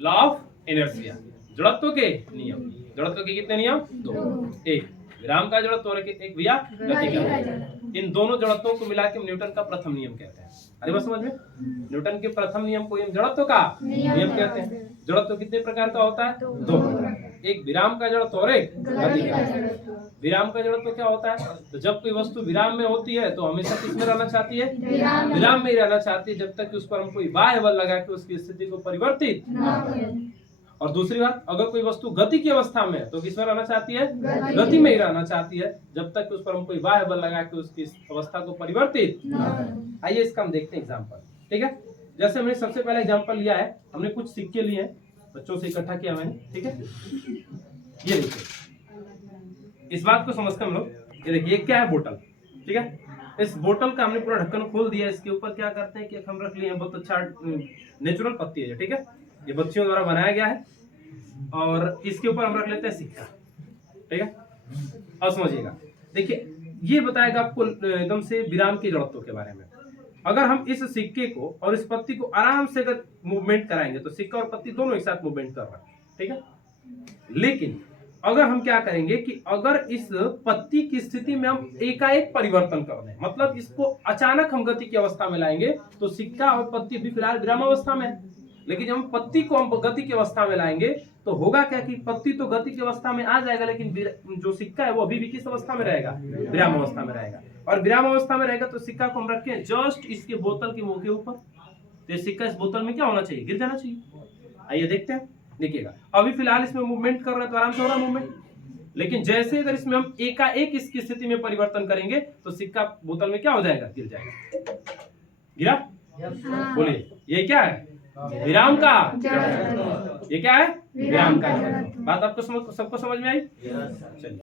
Law of inertia, जड़त्व के नियम। जड़त्व के कितने नियम? दो। एक विराम का जड़त्व और एक भैया गति का। इन दोनों जड़त्वों को मिला के हम न्यूटन का प्रथम नियम कहते हैं। अरे बस समझ में, न्यूटन के प्रथम नियम को हम जड़त्व का नियम कहते हैं। जड़त्व कितने प्रकार का होता है? दो प्रकार। एक विराम का जड़त्व और एक गति का जड़त्व। विराम का जड़त्व क्या होता है? तो जब कोई वस्तु विराम में होती है तो हमेशा किसमें रहना चाहती है? विराम में ही रहना चाहती है, जब तक कि उस पर हम कोई बाह्य बल लगा के उसकी स्थिति को परिवर्तित न करें। और दूसरी बात, अगर कोई वस्तु गति की अवस्था में है तो किसमें रहना चाहती है? गति में ही रहना चाहती है, जब तक कि उस पर हम कोई बाह्य बल लगा के उसकी अवस्था को परिवर्तित न करें। आइए इसका हम देखते हैं एग्जाम्पल। ठीक है, जैसे हमने सबसे पहले एग्जाम्पल लिया है, हमने कुछ सिक्के लिए हैं, बच्चों से इकट्ठा किया मैंने। ठीक है, ये देखिए, इस बात को समझते हम लोग। ये देखिए, क्या है? बोतल। ठीक है, इस बोतल का हमने पूरा ढक्कन खोल दिया। इसके ऊपर क्या करते हैं कि हम रख लिए हैं बहुत अच्छा नेचुरल पत्ती है। ठीक है, ये बच्चियों द्वारा बनाया गया है, और इसके ऊपर हम रख लेते हैं सिक्का। ठीक है, अब समझिएगा। देखिए, ये बताएगा आपको एकदम से विराम की जड़त्व के बारे में। अगर हम इस सिक्के को और इस पत्ती को आराम से अगर मूवमेंट कराएंगे तो सिक्का और पत्ती दोनों एक साथ मूवमेंट कर रहा है। ठीक है, लेकिन अगर हम क्या करेंगे कि अगर इस पत्ती की स्थिति में हम एकाएक परिवर्तन कर दें, मतलब इसको अचानक हम गति की अवस्था में लाएंगे, तो सिक्का और पत्ती भी फिलहाल विराम अवस्था में है, लेकिन जब हम पत्ती को हम गति की अवस्था में लाएंगे तो होगा क्या कि पत्ती तो गति की अवस्था में आ जाएगा, लेकिन जो सिक्का है वो अभी भी किस अवस्था में रहेगा? विराम अवस्था में रहेगा। और विराम अवस्था में रहेगा तो सिक्का को हम रखें जस्ट इसके बोतल के मुंह के ऊपर, तो सिक्का इस बोतल में क्या होना चाहिए? गिर जाना चाहिए। आइए देखते हैं। देखिएगा, अभी फिलहाल इसमें मूवमेंट कर रहे हैं तो आराम से हो रहा है मूवमेंट, लेकिन जैसे अगर इसमें हम एकाएक इसकी स्थिति में परिवर्तन करेंगे तो सिक्का बोतल में क्या हो जाएगा? गिर जाएगा। गिरा? बोलिए, ये क्या है? विराम का। ये क्या है? विराम का। बात आपको सबको समझ में आई? चलिए।